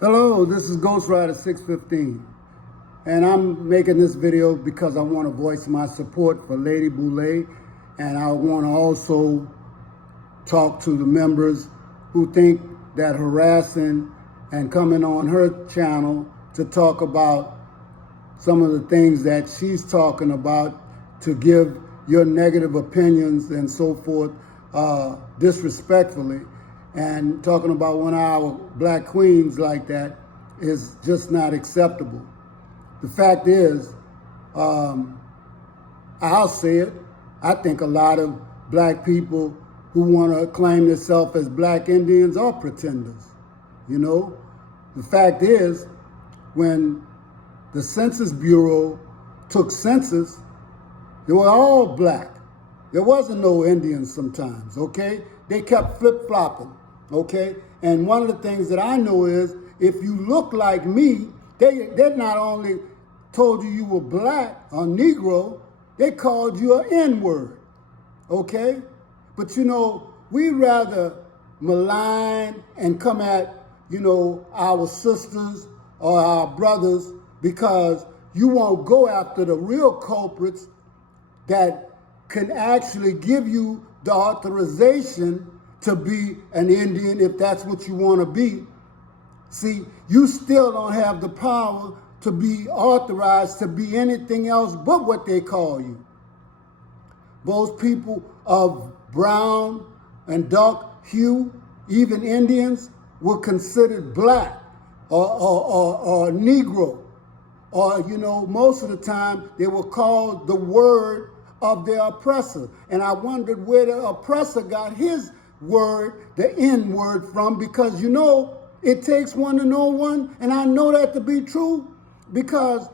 Hello, this is Ghost Rider 615, and I'm making this video because I want to voice my support for Lady Boulay, and I want to also talk to the members who think that harassing and coming on her channel to talk about some of the things that she's talking about, to give your negative opinions and so forth disrespectfully, and talking about one of our black queens like that is just not acceptable. The fact is, I'll say it, I think a lot of black people who want to claim themselves as black Indians are pretenders. You know, the fact is, when the Census Bureau took census, they were all black. There wasn't no Indians sometimes, okay? They kept flip-flopping, okay? And one of the things that I know is, if you look like me, they not only told you were black or Negro, they called you an N-word, okay? But you know, we rather malign and come at, you know, our sisters or our brothers because you won't go after the real culprits that can actually give you the authorization to be an Indian if that's what you want to be. See, you still don't have the power to be authorized to be anything else but what they call you. Most people of brown and dark hue, even Indians, were considered black or Negro. Or, you know, most of the time they were called the word of their oppressor. And I wondered where the oppressor got his word, the N word, from, because, you know, it takes one to know one. And I know that to be true because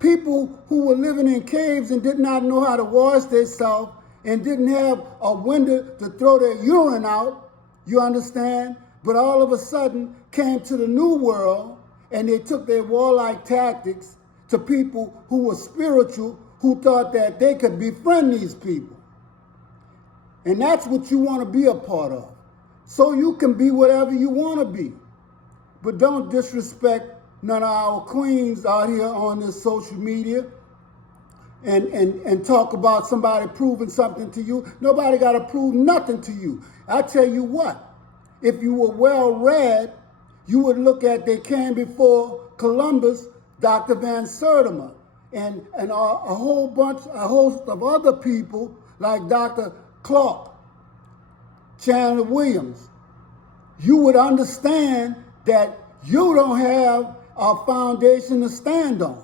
people who were living in caves and did not know how to wash themselves and didn't have a window to throw their urine out, you understand? But all of a sudden came to the new world and they took their warlike tactics to people who were spiritual, who thought that they could befriend these people. And that's what you want to be a part of. So you can be whatever you want to be. But don't disrespect none of our queens out here on this social media and talk about somebody proving something to you. Nobody got to prove nothing to you. I tell you what, if you were well read, you would look at they came before Columbus, Dr. Van Sertima, and a host of other people like Dr. Clark, Chandler Williams. You would understand that you don't have a foundation to stand on.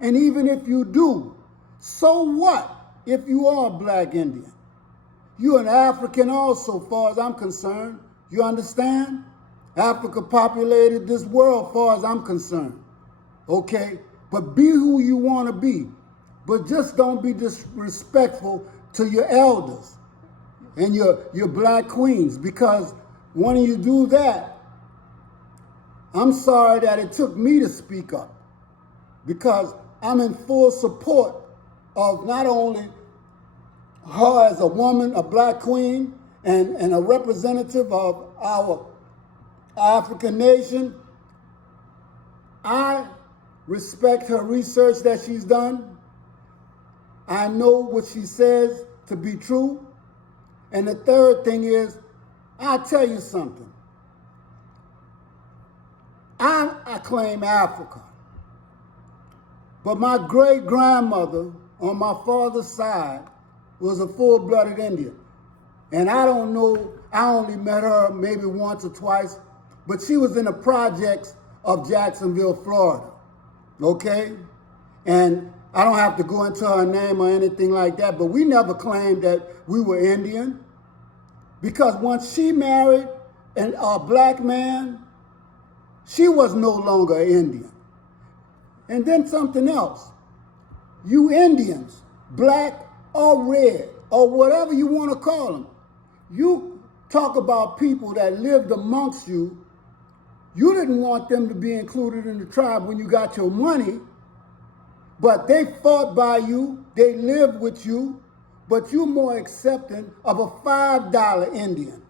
And even if you do, so what if you are a black Indian? You're an African also, far as I'm concerned. You understand? Africa populated this world, far as I'm concerned. Okay? But be who you want to be. But just don't be disrespectful to your elders and your black queens, because when you do that, I'm sorry that it took me to speak up, because I'm in full support of not only her as a woman, a black queen, and a representative of our African nation. I respect her research that she's done. I know what she says to be true. And the third thing is, I'll tell you something. I claim Africa. But my great-grandmother on my father's side was a full-blooded Indian. And I don't know, I only met her maybe once or twice, but she was in the projects of Jacksonville, Florida, okay? And I don't have to go into her name or anything like that, but we never claimed that we were Indian, because once she married a black man, she was no longer Indian. And then something else. You Indians, black or red, or whatever you want to call them, you talk about people that lived amongst you. You didn't want them to be included in the tribe when you got your money, but they fought by you, they lived with you, but you're more accepting of a $5 Indian.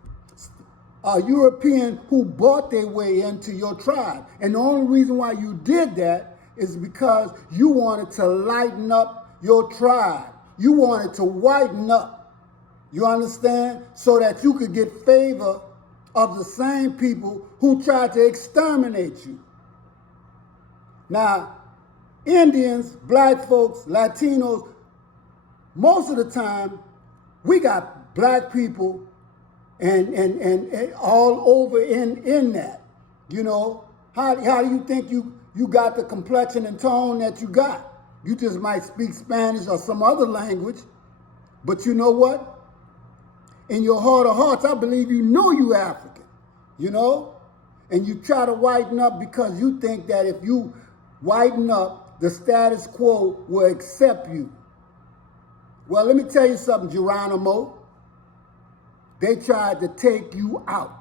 European who bought their way into your tribe. And the only reason why you did that is because you wanted to lighten up your tribe. You wanted to whiten up. You understand? So that you could get favor of the same people who tried to exterminate you. Now, Indians, black folks, Latinos, most of the time, we got black people and all over in that. You know, how do you think you got the complexion and tone that you got? You just might speak Spanish or some other language, but you know what? In your heart of hearts, I believe you know you African, you know? And you try to whiten up because you think that if you whiten up, the status quo will accept you. Well, let me tell you something, Geronimo. They tried to take you out,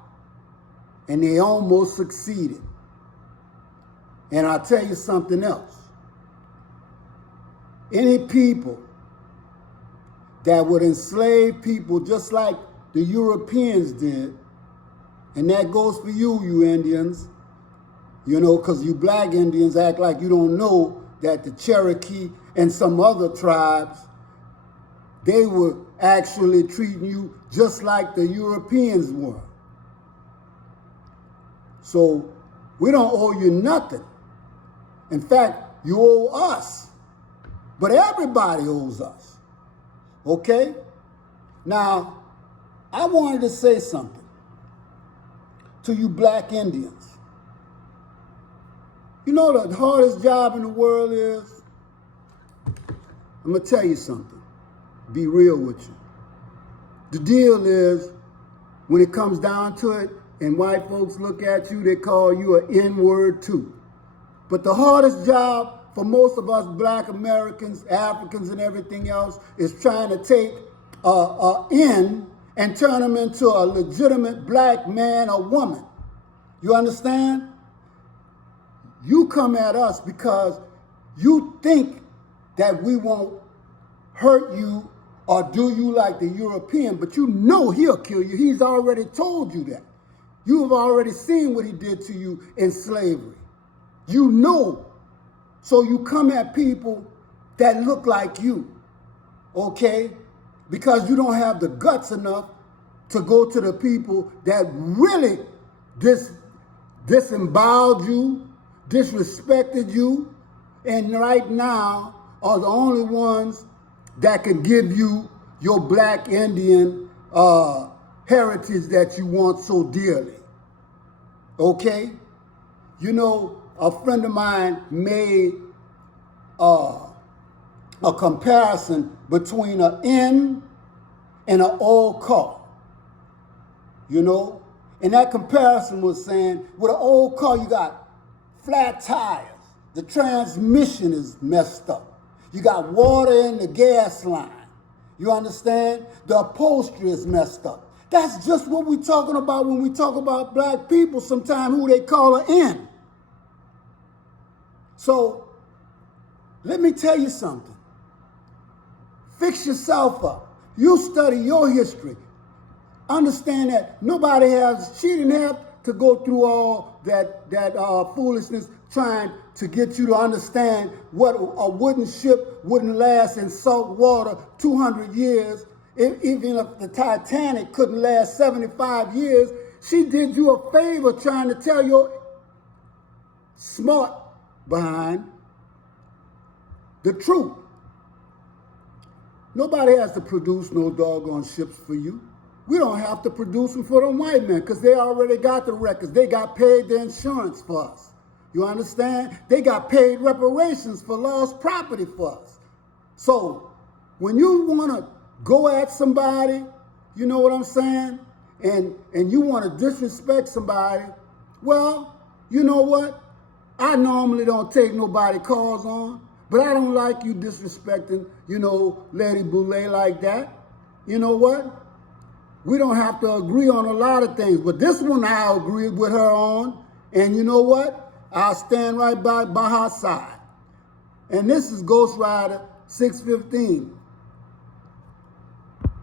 and they almost succeeded. And I'll tell you something else. Any people that would enslave people just like the Europeans did, and that goes for you Indians, you know, because you black Indians act like you don't know that the Cherokee and some other tribes, they were actually treating you just like the Europeans were. So we don't owe you nothing. In fact, you owe us. But everybody owes us. Okay? Now, I wanted to say something to you black Indians. You know the hardest job in the world is? I'm going to tell you something. Be real with you. The deal is, when it comes down to it, and white folks look at you, they call you an N-word too. But the hardest job for most of us black Americans, Africans, and everything else is trying to take a N and turn them into a legitimate black man or woman. You understand? You come at us because you think that we won't hurt you or do you like the European, but you know he'll kill you. He's already told you that. You have already seen what he did to you in slavery. You know. So you come at people that look like you, okay? Because you don't have the guts enough to go to the people that really disemboweled you, disrespected you, and right now are the only ones that can give you your black Indian heritage that you want so dearly, okay? You know, a friend of mine made a comparison between an N and an old car, you know? And that comparison was saying, with an old car, you got flat tires. The transmission is messed up. You got water in the gas line. You understand? The upholstery is messed up. That's just what we're talking about when we talk about black people sometimes, who they call an N. So, let me tell you something. Fix yourself up. You study your history. Understand that she didn't have to go through all that foolishness trying to get you to understand what a wooden ship wouldn't last in salt water 200 years. Even if the Titanic couldn't last 75 years, she did you a favor trying to tell your smart behind the truth. Nobody has to produce no doggone ships for you. We don't have to produce them for them white men because they already got the records. They got paid the insurance for us. You understand? They got paid reparations for lost property for us. So when you want to go at somebody, you know what I'm saying? And you want to disrespect somebody, well, you know what? I normally don't take nobody calls on, but I don't like you disrespecting, you know, Lady Boulay like that. You know what? We don't have to agree on a lot of things, but this one I'll agree with her on. And you know what? I'll stand right by her side. And this is Ghost Rider 615.